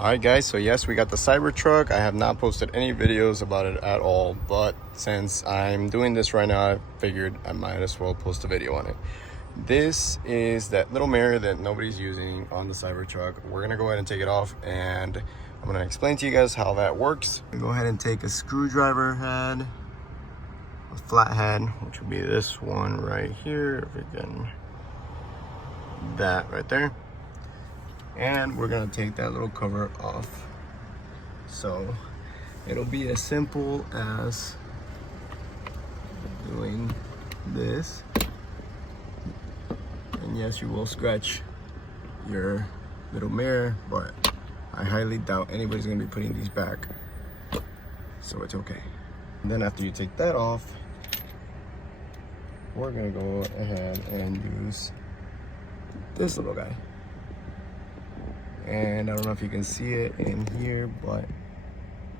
Alright guys, so yes, we got the Cybertruck. I have not posted any videos about it at all, but since I'm doing this right now, I figured I might as well post a video on it. This is that little mirror that nobody's using on the Cybertruck. We're gonna go ahead and take it off, and I'm gonna explain to you guys how that works. Go ahead and take a screwdriver head, a flat head, which would be this one right here, if we can, that right there. And we're gonna take that little cover off. So it'll be as simple as doing this. And yes, you will scratch your little mirror, but I highly doubt anybody's gonna be putting these back, so it's okay. And then after you take that off, we're gonna go ahead and use this little guy. And I don't know if you can see it in here, but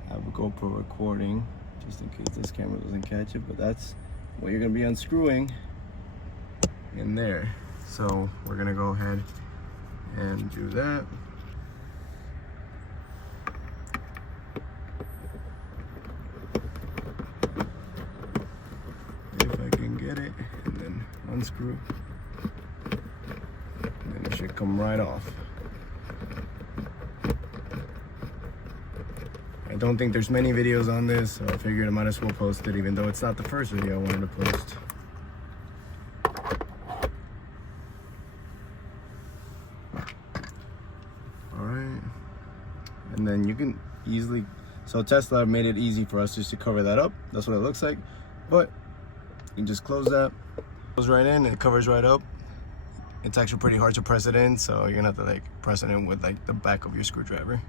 I have a GoPro recording just in case this camera doesn't catch it, but that's what you're gonna be unscrewing in there. So we're gonna go ahead and do that. If I can get it, and then unscrew, and then it should come right off. I don't think there's many videos on this, so I figured I might as well post it, even though it's not the first video I wanted to post. Alright, and then you can easily, so Tesla made it easy for us just to cover that up. That's what it looks like, but you can just close that, goes right in, and it covers right up. It's actually pretty hard to press it in, so you're gonna have to like press it in with like the back of your screwdriver.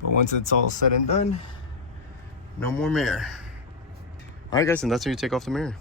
But once it's all said and done, no more mirror. All right guys, and that's how you take off the mirror.